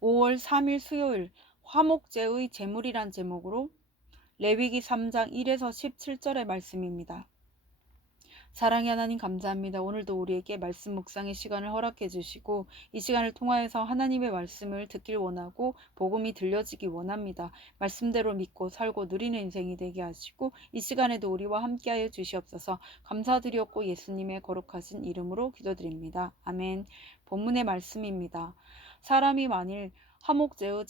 5월 3일 수요일 화목제의 제물이란 제목으로 레위기 3장 1에서 17절의 말씀입니다. 사랑의 하나님 감사합니다. 오늘도 우리에게 말씀 묵상의 시간을 허락해 주시고 이 시간을 통하여서 하나님의 말씀을 듣길 원하고 복음이 들려지기 원합니다. 말씀대로 믿고 살고 누리는 인생이 되게 하시고 이 시간에도 우리와 함께하여 주시옵소서. 감사드렸고 예수님의 거룩하신 이름으로 기도드립니다. 아멘. 본문의 말씀입니다. 사람이 만일 화목제의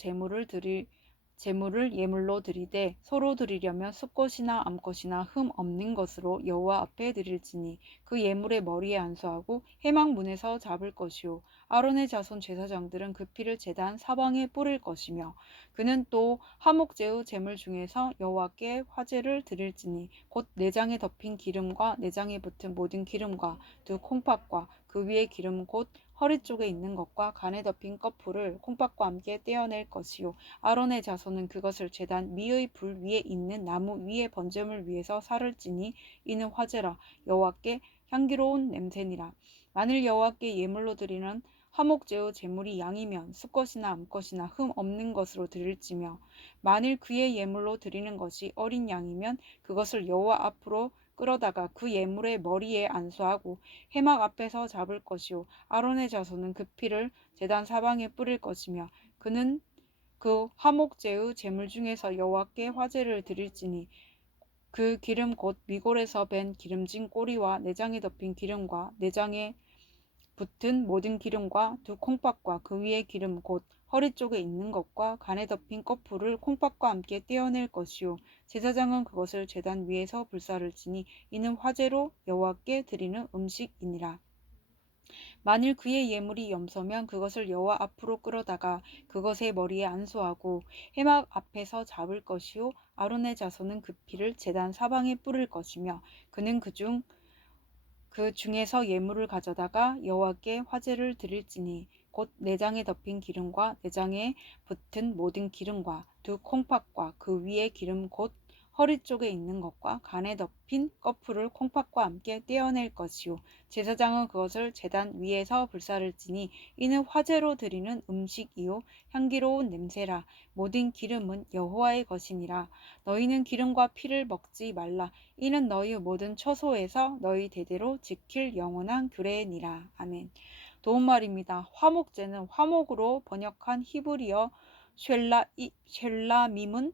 제물을 예물로 드리되 서로 드리려면 숫것이나 암것이나 흠 없는 것으로 여호와 앞에 드릴지니 그 예물의 머리에 안수하고 회막 문에서 잡을 것이요 아론의 자손 제사장들은 그 피를 제단 사방에 뿌릴 것이며 그는 또 화목제의 제물 중에서 여호와께 화제를 드릴지니 곧 내장에 덮인 기름과 내장에 붙은 모든 기름과 두 콩팥과 그 위에 기름 곧 허리 쪽에 있는 것과 간에 덮인 꺼풀을 콩팥과 함께 떼어낼 것이요 아론의 자손은 그것을 제단 위의 불 위에 있는 나무 위에 번제물 위에서 살을 찌니 이는 화제라 여호와께 향기로운 냄새니라. 만일 여호와께 예물로 드리는 화목제의 제물이 양이면 숫것이나 암것이나 흠 없는 것으로 드릴지며 만일 그의 예물로 드리는 것이 어린 양이면 그것을 여호와 앞으로 끌어다가 그 예물의 머리에 안수하고 회막 앞에서 잡을 것이요 아론의 자손은 그 피를 제단 사방에 뿌릴 것이며 그는 그 화목제의 제물 중에서 여호와께 화제를 드릴지니 그 기름 곧 미골에서 밴 기름진 꼬리와 내장에 덮인 기름과 내장에 붙은 모든 기름과 두 콩팥과 그 위에 기름 곧 허리 쪽에 있는 것과 간에 덮인 꺼풀을 콩팥과 함께 떼어낼 것이요 제사장은 그것을 제단 위에서 불사를 지니 이는 화제로 여호와께 드리는 음식이니라. 만일 그의 예물이 염소면 그것을 여호와 앞으로 끌어다가 그것의 머리에 안수하고 회막 앞에서 잡을 것이요 아론의 자손은 그 피를 제단 사방에 뿌릴 것이며 그는 그 중에서 예물을 가져다가 여호와께 화제를 드릴지니 곧 내장에 덮인 기름과 내장에 붙은 모든 기름과 두 콩팥과 그 위에 기름 곧 허리 쪽에 있는 것과 간에 덮인 꺼풀을 콩팥과 함께 떼어낼 것이요 제사장은 그것을 제단 위에서 불사를 지니 이는 화제로 드리는 음식이요 향기로운 냄새라. 모든 기름은 여호와의 것이니라. 너희는 기름과 피를 먹지 말라. 이는 너희 모든 처소에서 너희 대대로 지킬 영원한 규례니라. 아멘. 도움말입니다. 화목제는 화목으로 번역한 히브리어 쉘라밈은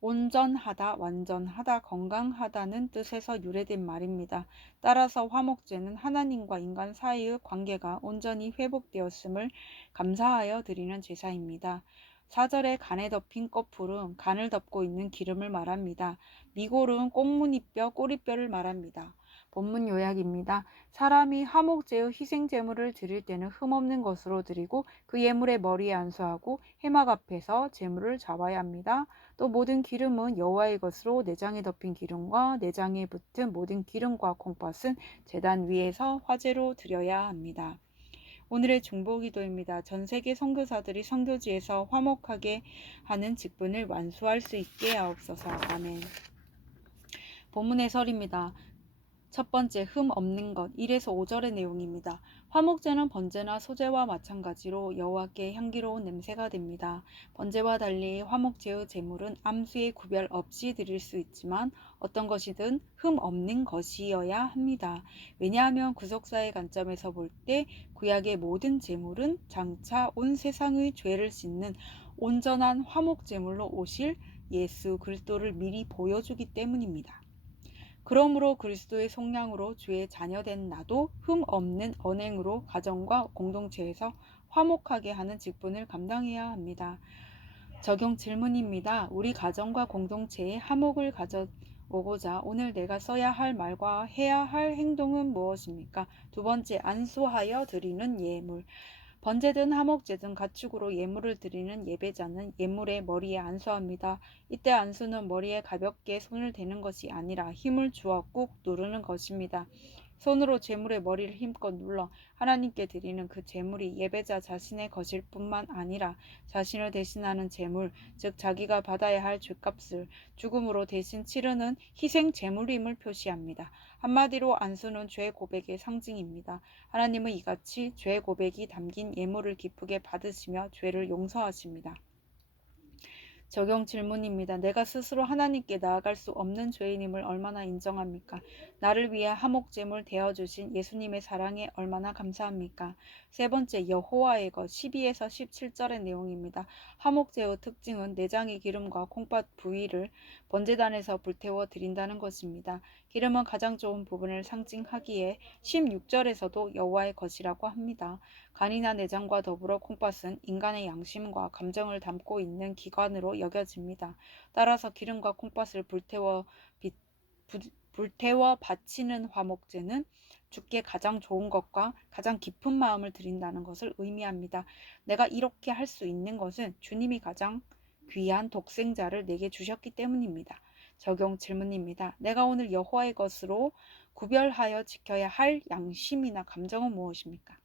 온전하다, 완전하다, 건강하다는 뜻에서 유래된 말입니다. 따라서 화목제는 하나님과 인간 사이의 관계가 온전히 회복되었음을 감사하여 드리는 제사입니다. 4절에 간에 덮인 꺼풀은 간을 덮고 있는 기름을 말합니다. 미골은 꽃무늬뼈, 꼬리뼈를 말합니다. 본문 요약입니다. 사람이 화목제의 희생제물을 드릴 때는 흠없는 것으로 드리고 그 예물의 머리에 안수하고 회막 앞에서 제물을 잡아야 합니다. 또 모든 기름은 여호와의 것으로 내장에 덮인 기름과 내장에 붙은 모든 기름과 콩팥은 제단 위에서 화제로 드려야 합니다. 오늘의 중보기도입니다. 전 세계 선교사들이 선교지에서 화목하게 하는 직분을 완수할 수 있게 하옵소서. 아멘. 본문 해설입니다. 첫 번째, 흠 없는 것 1에서 5절의 내용입니다. 화목제는 번제나 소제와 마찬가지로 여호와께 향기로운 냄새가 됩니다. 번제와 달리 화목제의 제물은 암수의 구별 없이 드릴 수 있지만 어떤 것이든 흠 없는 것이어야 합니다. 왜냐하면 구속사의 관점에서 볼 때 구약의 모든 제물은 장차 온 세상의 죄를 씻는 온전한 화목제물로 오실 예수 그리스도를 미리 보여주기 때문입니다. 그러므로 그리스도의 속량으로 주의 자녀된 나도 흠 없는 언행으로 가정과 공동체에서 화목하게 하는 직분을 감당해야 합니다. 적용 질문입니다. 우리 가정과 공동체에 화목을 가져오고자 오늘 내가 써야 할 말과 해야 할 행동은 무엇입니까? 두 번째, 안수하여 드리는 예물. 번제든 화목제든 가축으로 예물을 드리는 예배자는 예물의 머리에 안수합니다. 이때 안수는 머리에 가볍게 손을 대는 것이 아니라 힘을 주어 꾹 누르는 것입니다. 손으로 제물의 머리를 힘껏 눌러 하나님께 드리는 그 제물이 예배자 자신의 것일 뿐만 아니라 자신을 대신하는 제물, 즉 자기가 받아야 할 죗값을 죽음으로 대신 치르는 희생 제물임을 표시합니다. 한마디로 안수는 죄 고백의 상징입니다. 하나님은 이같이 죄 고백이 담긴 예물을 기쁘게 받으시며 죄를 용서하십니다. 적용 질문입니다. 내가 스스로 하나님께 나아갈 수 없는 죄인임을 얼마나 인정합니까? 나를 위해 화목제물 되어주신 예수님의 사랑에 얼마나 감사합니까? 세 번째, 여호와의 것 12에서 17절의 내용입니다. 화목제의 특징은 내장의 기름과 콩팥 부위를 번제단에서 불태워 드린다는 것입니다. 기름은 가장 좋은 부분을 상징하기에 16절에서도 여호와의 것이라고 합니다. 간이나 내장과 더불어 콩팥은 인간의 양심과 감정을 담고 있는 기관으로 여겨집니다. 따라서 기름과 콩팥을 불태워 바치는 화목제는 주께 가장 좋은 것과 가장 깊은 마음을 드린다는 것을 의미합니다. 내가 이렇게 할 수 있는 것은 주님이 가장 귀한 독생자를 내게 주셨기 때문입니다. 적용 질문입니다. 내가 오늘 여호와의 것으로 구별하여 지켜야 할 양심이나 감정은 무엇입니까?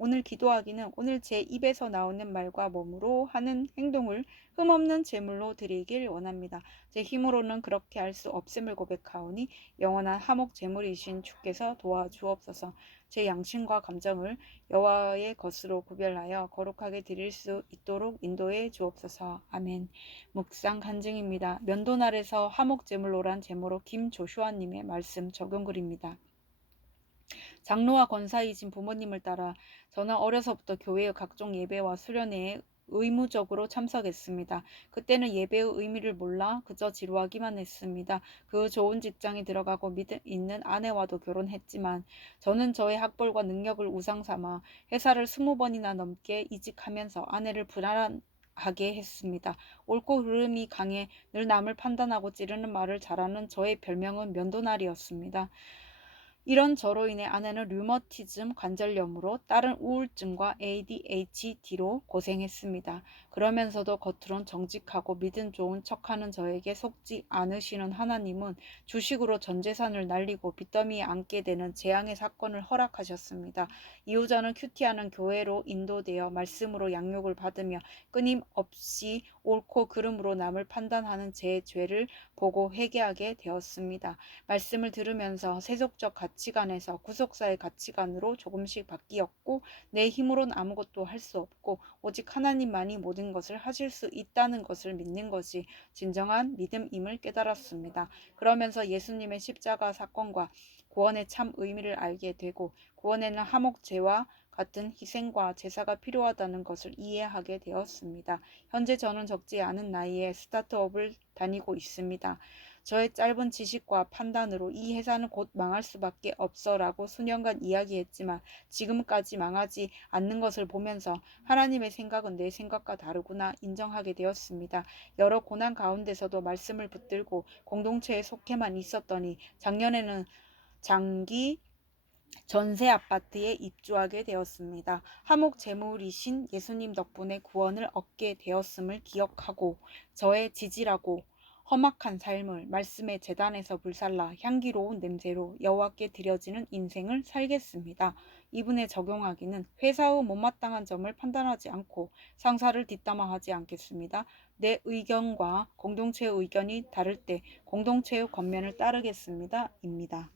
오늘 기도하기는 오늘 제 입에서 나오는 말과 몸으로 하는 행동을 흠없는 제물로 드리길 원합니다. 제 힘으로는 그렇게 할 수 없음을 고백하오니 영원한 화목 제물이신 주께서 도와주옵소서. 제 양심과 감정을 여호와의 것으로 구별하여 거룩하게 드릴 수 있도록 인도해 주옵소서. 아멘. 묵상 간증입니다. 면도날에서 화목 제물로란 제목으로 김조슈아님의 말씀 적용글입니다. 장로와 권사이신 부모님을 따라 저는 어려서부터 교회의 각종 예배와 수련회에 의무적으로 참석했습니다. 그때는 예배의 의미를 몰라 그저 지루하기만 했습니다. 그 좋은 직장에 들어가고 믿음 있는 아내와도 결혼했지만 저는 저의 학벌과 능력을 우상 삼아 회사를 20번이나 넘게 이직하면서 아내를 불안하게 했습니다. 옳고 그름이 강해 늘 남을 판단하고 찌르는 말을 잘하는 저의 별명은 면도날이었습니다. 이런 저로 인해 아내는 류머티즘 관절염으로 딸은 우울증과 ADHD로 고생했습니다. 그러면서도 겉으론 정직하고 믿음 좋은 척하는 저에게 속지 않으시는 하나님은 주식으로 전 재산을 날리고 빚더미에 앉게 되는 재앙의 사건을 허락하셨습니다. 이후 저는 큐티하는 교회로 인도되어 말씀으로 양육을 받으며 끊임없이 옳고 그름으로 남을 판단하는 제 죄를 보고 회개하게 되었습니다. 말씀을 들으면서 세속적 가치관에서 구속사의 가치관으로 조금씩 바뀌었고 내 힘으론 아무것도 할 수 없고 오직 하나님만이 모든 것을 하실 수 있다는 것을 믿는 것이 진정한 믿음임을 깨달았습니다. 그러면서 예수님의 십자가 사건과 구원의 참 의미를 알게 되고 구원에는 화목제와 같은 희생과 제사가 필요하다는 것을 이해하게 되었습니다. 현재 저는 적지 않은 나이에 스타트업을 다니고 있습니다. 저의 짧은 지식과 판단으로 이 회사는 곧 망할 수밖에 없어라고 수년간 이야기했지만 지금까지 망하지 않는 것을 보면서 하나님의 생각은 내 생각과 다르구나 인정하게 되었습니다. 여러 고난 가운데서도 말씀을 붙들고 공동체에 속해만 있었더니 작년에는 장기 전세 아파트에 입주하게 되었습니다. 화목 제물이신 예수님 덕분에 구원을 얻게 되었음을 기억하고 저의 지질하고 험악한 삶을 말씀의 제단에서 불살라 향기로운 냄새로 여호와께 드려지는 인생을 살겠습니다. 이분에 적용하기는 회사의 못마땅한 점을 판단하지 않고 상사를 뒷담화하지 않겠습니다. 내 의견과 공동체의 의견이 다를 때 공동체의 권면을 따르겠습니다. 입니다.